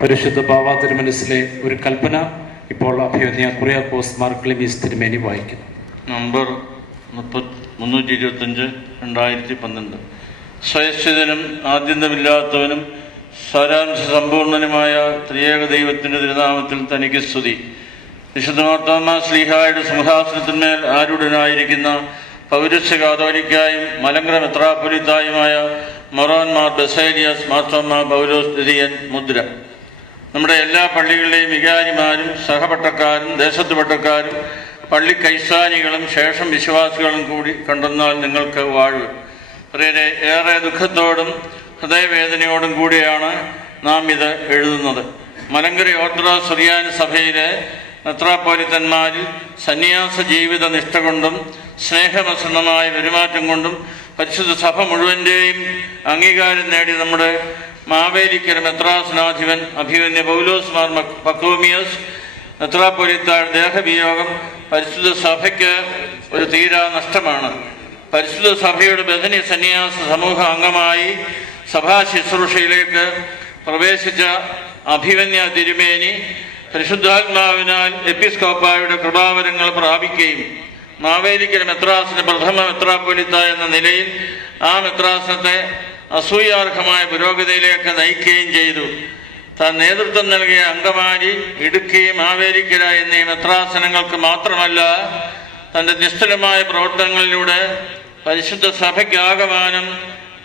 പരിശുദ്ധ ബാവ തിരുമനസിലെ ഒരു കൽപ്പന ഇപ്പോൾ അഭിവന്യ കുറിയാക്കോസ് മാർ ക്ലീമീസ് തിരുമേനി വായിക്കുന്നു. നമ്പർ 325/2012. സ്വയസ്ഥിതനും ആദ്യന്തമില്ലാത്തവനും സാരാംശ സമ്പൂർണനുമായ ത്രിയേക ദൈവത്തിൻ്റെ തിരുനാമത്തിൽ തനിക്ക് സ്തുതി. വിശുദ്ധ മാർത്തോമാ ശ്ലീഹായുടെ സിംഹാസനത്തിന്മേൽ ആരൂഢനായിരിക്കുന്ന പൗരസ്യ കാതോലിക്കായും മലങ്കര മെത്രാപ്പൊലീത്തായുമായ മൊറോൻ മാർ ബസേലിയസ് മാർത്തോമാ പൗലോസ് ദ്വിതീയൻ മുദ്ര. നമ്മുടെ എല്ലാ പള്ളികളിലെയും വികാരിമാരും സഹപട്ടക്കാരും ദേശത്തുപട്ടക്കാരും പള്ളി കൈസാനികളും ശേഷം വിശ്വാസികളും കൂടി കണ്ടെന്നാൽ നിങ്ങൾക്ക് വാഴ്വ്. ഏറെ ദുഃഖത്തോടും ഹൃദയവേദനയോടും കൂടിയാണ് നാം ഇത് എഴുതുന്നത്. മലങ്കര ഓർത്തഡോക്സ് സുറിയാനി സഭയിലെ മെത്രാപ്പൊലീത്തന്മാരിൽ സന്യാസ ജീവിത നിഷ്ഠ കൊണ്ടും സ്നേഹമസന്നമായ പെരുമാറ്റം കൊണ്ടും പരിശുദ്ധ സഭ മുഴുവൻ്റെയും അംഗീകാരം നേടി നമ്മുടെ മാവേലിക്കര മെത്രാസനാധിപൻ അഭിവന്യ പൗലോസ് മാർ പക്കോമിയസ് മെത്രാപ്പൊലീത്തായുടെ ദേഹവിയോഗം പരിശുദ്ധ സഭയ്ക്ക് ഒരു തീരാ നഷ്ടമാണ്. പരിശുദ്ധ സഭയുടെ ബഥനി സന്യാസ സമൂഹ അംഗമായി സഭാ ശുശ്രൂഷയിലേക്ക് പ്രവേശിച്ച അഭിവന്യ തിരുമേനി പരിശുദ്ധാത്മാവിനാൽ എപ്പിസ്കോപ്പായുടെ കൃപാവരങ്ങൾ പ്രാപിക്കുകയും മാവേലിക്കര മെത്രാസന പ്രഥമ മെത്രാപ്പൊലീത്ത എന്ന നിലയിൽ ആ മെത്രാസനത്തെ അസൂയാർഹമായ പുരോഗതിയിലേക്ക് നയിക്കുകയും ചെയ്തു. താൻ നേതൃത്വം നൽകിയ അങ്കമാലി, ഇടുക്കി, മാവേലിക്കര എന്നീ മെത്രാസനങ്ങൾക്ക് മാത്രമല്ല തൻ്റെ നിസ്തുലമായ പ്രവർത്തനങ്ങളിലൂടെ പരിശുദ്ധ സഭയ്ക്കാകമാനം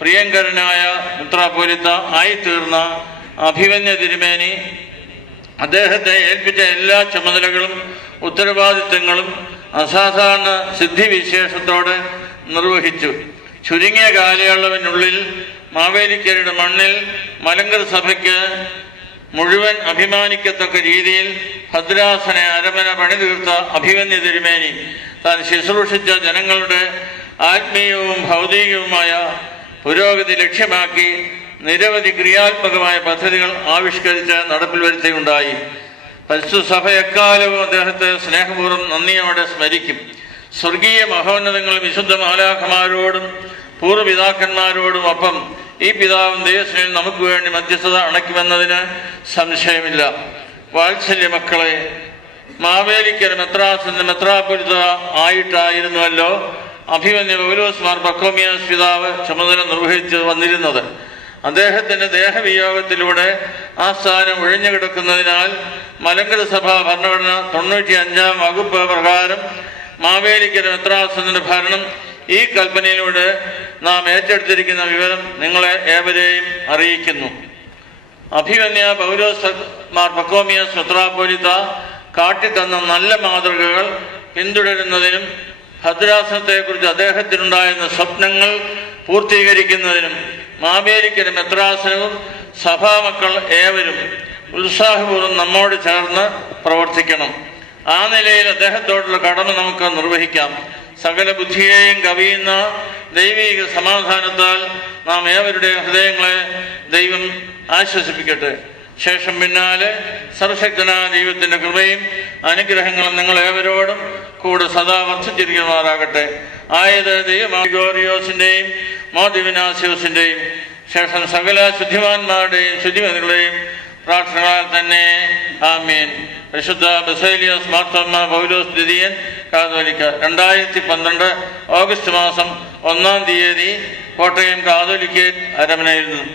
പ്രിയങ്കരനായ മെത്രാപ്പൊലീത്ത ആയിത്തീർന്ന അഭിവന്യ തിരുമേനി അദ്ദേഹത്തെ ഏൽപ്പിച്ച എല്ലാ ചുമതലകളും ഉത്തരവാദിത്തങ്ങളും അസാധാരണ സിദ്ധിവിശേഷത്തോടെ നിർവഹിച്ചു. ചുരുങ്ങിയ കാലയളവിനുള്ളിൽ മാവേലിക്കരയുടെ മണ്ണിൽ മലങ്കര സഭയ്ക്ക് മുഴുവൻ അഭിമാനിക്കത്തക്ക രീതിയിൽ ഭദ്രാസന അരമന പണിതീർത്ത അഭിവന്യ തിരുമേനി താൻ ശുശ്രൂഷിച്ച ജനങ്ങളുടെ ആത്മീയവും ഭൗതികവുമായ പുരോഗതി ലക്ഷ്യമാക്കി നിരവധി ക്രിയാത്മകമായ പദ്ധതികൾ ആവിഷ്കരിച്ച് നടപ്പിൽ വരുത്തുകയുണ്ടായി. പരിശുദ്ധ സഭ എക്കാലവും അദ്ദേഹത്തെ സ്നേഹപൂർവ്വം നന്ദിയോടെ സ്മരിക്കും. സ്വർഗീയ മഹോന്നതങ്ങൾ വിശുദ്ധ മാലാഖമാരോടും പൂർവ്വപിതാക്കന്മാരോടും ഒപ്പം ഈ പിതാവും ദൈവസ്നേഹം നമുക്ക് വേണ്ടി മധ്യസ്ഥത അണയ്ക്കുമെന്നതിന് സംശയമില്ല. വാത്സല്യ മക്കളെ, മാവേലിക്കര മെത്രാസന മെത്രാപ്പൊലീത്ത ആയിട്ടായിരുന്നുവല്ലോ അഭിവന്യ പൗലോസ് മാർ പക്കോമിയസ് പിതാവ് ചുമതല നിർവഹിച്ചു വന്നിരുന്നത്. അദ്ദേഹത്തിൻ്റെ ദേഹവിയോഗത്തിലൂടെ ആ സ്ഥാനം ഒഴിഞ്ഞു കിടക്കുന്നതിനാൽ മലങ്കര സഭാ ഭരണഘടന 95-ാം വകുപ്പ് പ്രകാരം മാവേലിക്കര മെത്രാസനത്തിന്റെ ഭരണം ഈ കൽപ്പനയിലൂടെ നാം ഏറ്റെടുത്തിരിക്കുന്ന വിവരം നിങ്ങളെ ഏവരെയും അറിയിക്കുന്നു. അഭിവന്യ പൗലോസ് മാർ പക്കോമിയസ് മെത്രാപ്പൊലീത്ത കാട്ടിത്തന്ന നല്ല മാതൃകകൾ പിന്തുടരുന്നതിനും ഭദ്രാസനത്തെക്കുറിച്ച് അദ്ദേഹത്തിനുണ്ടായിരുന്ന സ്വപ്നങ്ങൾ പൂർത്തീകരിക്കുന്നതിനും മാവേലിക്കര മെത്രാസനവും സഭാമക്കൾ ഏവരും ഉത്സാഹപൂർവ്വം നമ്മോട് ചേർന്ന് പ്രവർത്തിക്കണം. ആ നിലയിൽ അദ്ദേഹത്തോടുള്ള കടമ നമുക്ക് നിർവഹിക്കാം. സകല ബുദ്ധിയെയും കവിയുന്ന ദൈവിക സമാധാനത്താൽ നാം ഏവരുടെയും ഹൃദയങ്ങളെ ദൈവം ആശ്വസിപ്പിക്കട്ടെ. ശേഷം പിന്നാലെ സർവശക്തനായ ദൈവത്തിൻ്റെ കൃപയും അനുഗ്രഹങ്ങളും നിങ്ങൾ ഏവരോടും കൂടെ സദാ വർദ്ധിച്ചിരിക്കുമാറാകട്ടെ. ആയത് ദൈവമായ ഗോറിയോസിൻ്റെയും മോദിവിനാസിയോസിൻ്റെയും ശേഷം സകല ശുദ്ധിമാന്മാരുടെയും ശുദ്ധിമതികളുടെയും പ്രാർത്ഥനകളാൽ തന്നെ ആമീൻ. പരിശുദ്ധ ബസേലിയസ് മാർത്തോമാ പൗലോസ് ദ്വിതീയൻ കാതോലിക്ക 2012 ഓഗസ്റ്റ് മാസം 1-ാം തീയതി കോട്ടയം കാതോലിക്കേറ്റ് അരമനയിൽ നിന്നും